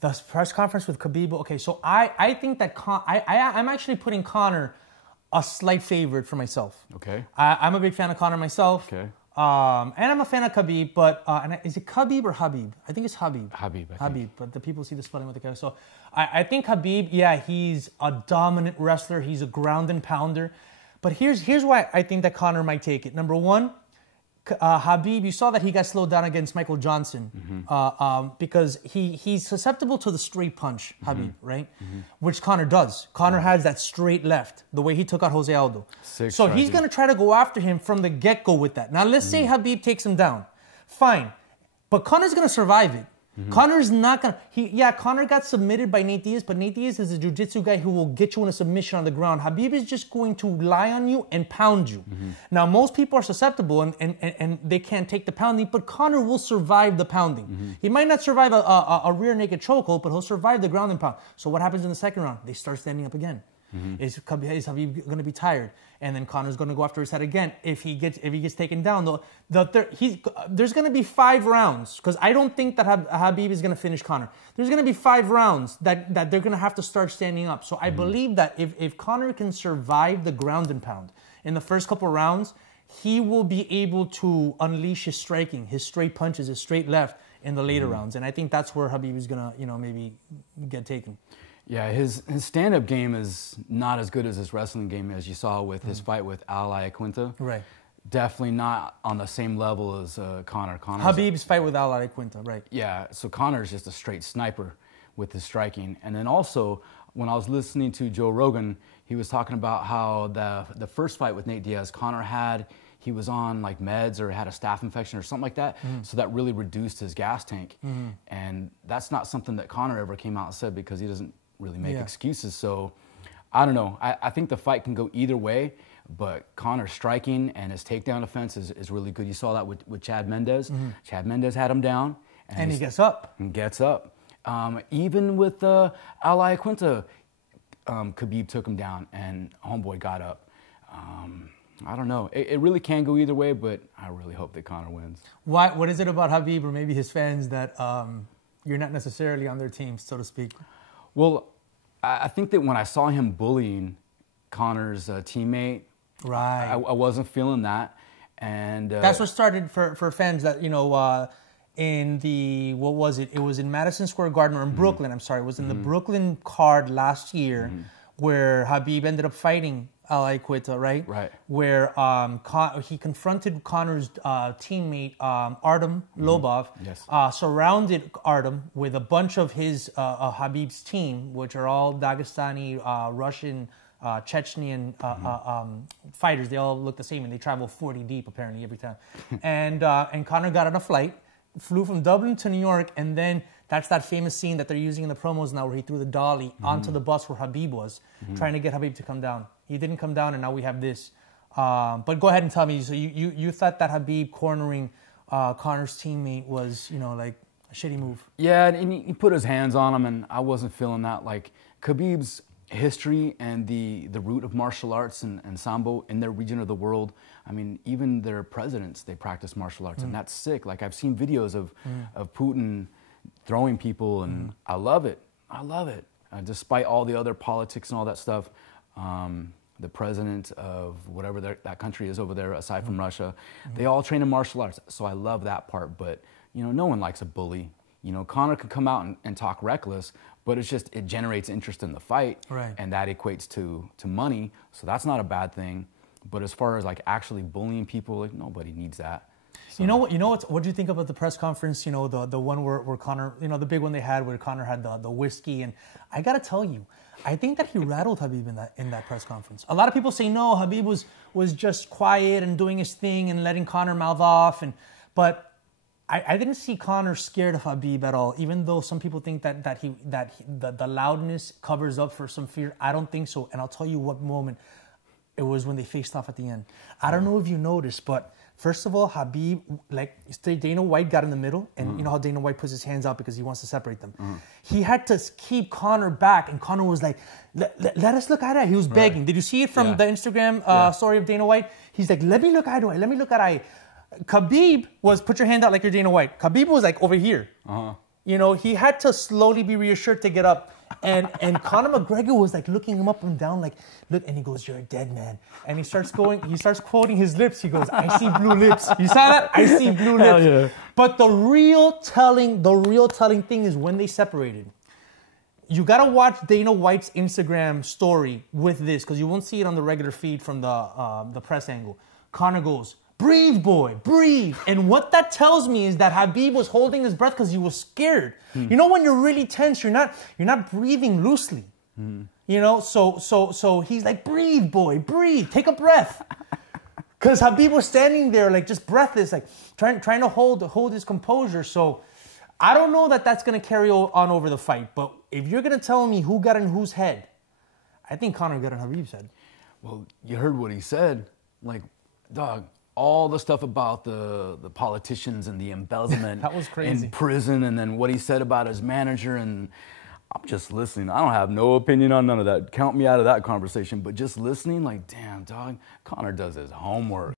The press conference with Khabib. Okay, so I think that I'm actually putting Conor a slight favorite for myself. Okay. I'm a big fan of Conor myself. Okay. And I'm a fan of Khabib, but is it Khabib or Habib? I think it's Habib. Habib, but the people see the spelling with the K. So I think Khabib, yeah, he's a dominant wrestler. He's a ground and pounder. But here's why I think that Conor might take it. Number one, Khabib, you saw that he got slowed down against Michael Johnson because he's susceptible to the straight punch, Khabib, right? Which Conor does. Conor has that straight left, the way he took out Jose Aldo. So he's going to try to go after him from the get-go with that. Now, let's say Khabib takes him down. Fine. But Conor's going to survive it. Conor's not going to... Conor got submitted by Nate Diaz, but Nate Diaz is a jiu-jitsu guy who will get you in a submission on the ground. Khabib is just going to lie on you and pound you. Now, most people are susceptible and they can't take the pounding, but Conor will survive the pounding. He might not survive a rear naked chokehold, but he'll survive the ground and pound. So what happens in the second round? They start standing up again. Is Khabib going to be tired? And then Conor's going to go after his head again. If he gets taken down, there's going to be 5 rounds, because I don't think that Khabib is going to finish Conor. There's going to be 5 rounds that they're going to have to start standing up. So I believe that if Conor can survive the ground and pound in the first couple rounds, he will be able to unleash his striking, his straight punches, his straight left in the later rounds. And I think that's where Khabib is going to, maybe get taken. Yeah, his stand-up game is not as good as his wrestling game, as you saw with his fight with Al Iaquinta. Right. Definitely not on the same level as Conor. Khabib's fight with Al Iaquinta, right. Yeah, so Conor's just a straight sniper with his striking. And then also, when I was listening to Joe Rogan, he was talking about how the first fight with Nate Diaz, he was on like meds or had a staph infection or something like that. So that really reduced his gas tank. And that's not something that Conor ever came out and said, because he doesn't really make excuses. So I don't know. I think the fight can go either way, but Conor's striking and his takedown defense is really good. You saw that with Chad Mendes. Chad Mendes had him down. And he gets up. Even with Al Iaquinta, Khabib took him down and homeboy got up. I don't know. It really can go either way, but I really hope that Conor wins. What is it about Khabib or maybe his fans that you're not necessarily on their team, so to speak? Well, I think that when I saw him bullying Conor's teammate, I wasn't feeling that. And that's what started for fans that, in the, what was it? It was in Madison Square Garden, or in Brooklyn, I'm sorry. It was in the Brooklyn card last year where Khabib ended up fighting Al Iaquinta, right? Right. Where he confronted Conor's teammate, Artem Lobov, surrounded Artem with a bunch of his Khabib's team, which are all Dagestani, Russian, Chechnyan fighters. They all look the same, and they travel 40 deep, apparently, every time. And Conor got on a flight, flew from Dublin to New York, and then that's that famous scene that they're using in the promos now where he threw the dolly onto the bus where Khabib was, trying to get Khabib to come down. He didn't come down, and now we have this. But go ahead and tell me, so you thought that Khabib cornering Conor's teammate was, like a shitty move? Yeah, and he put his hands on him, and I wasn't feeling that. Like, Khabib's history and the root of martial arts and Sambo in their region of the world, I mean, even their presidents, they practice martial arts, and that's sick. Like, I've seen videos of Putin throwing people, and I love it. Despite all the other politics and all that stuff, the president of whatever that country is over there, aside from Russia, they all train in martial arts. So I love that part. But, no one likes a bully. Conor could come out and talk reckless, but it generates interest in the fight. Right. And that equates to money. So that's not a bad thing. But as far as like actually bullying people, like, nobody needs that. So. What do you think about the press conference? The one where Conor, the big one they had where Conor had the whiskey, and I gotta tell you, I think that he rattled Khabib in that press conference. A lot of people say no, Khabib was just quiet and doing his thing and letting Conor mouth off, but I didn't see Conor scared of Khabib at all. Even though some people think that the loudness covers up for some fear, I don't think so. And I'll tell you what moment it was when they faced off at the end. I don't know if you noticed, but first of all, Khabib, Dana White got in the middle, and you know how Dana White puts his hands out because he wants to separate them. He had to keep Conor back, and Conor was like, let us look at it. He was begging. Did you see it from the Instagram story of Dana White? He's like, let me look at it. Let me look at it. Khabib was, put your hand out like you're Dana White. Khabib was like over here. You know, he had to slowly be reassured to get up. And Conor McGregor was like looking him up and down, like, look, and he goes, "You're a dead man." And he starts quoting his lips. He goes, "I see blue lips." You saw that? "I see blue lips." Yeah. But the real telling thing is when they separated. You gotta watch Dana White's Instagram story with this, because you won't see it on the regular feed from the press angle. Conor goes, "Breathe, boy, breathe." And what that tells me is that Khabib was holding his breath because he was scared. You know, when you're really tense, you're not breathing loosely. You know, so he's like, "Breathe, boy, breathe, take a breath." Because Khabib was standing there like just breathless, like trying to hold his composure. So I don't know that that's gonna carry on over the fight. But if you're gonna tell me who got in whose head, I think Conor got in Khabib's head. Well, you heard what he said. Like, dog, all the stuff about the politicians and the embezzlement That was crazy. in prison, and then what he said about his manager, and I'm just listening. I don't have no opinion on none of that. Count me out of that conversation. But just listening, like, damn, dog, Conor does his homework.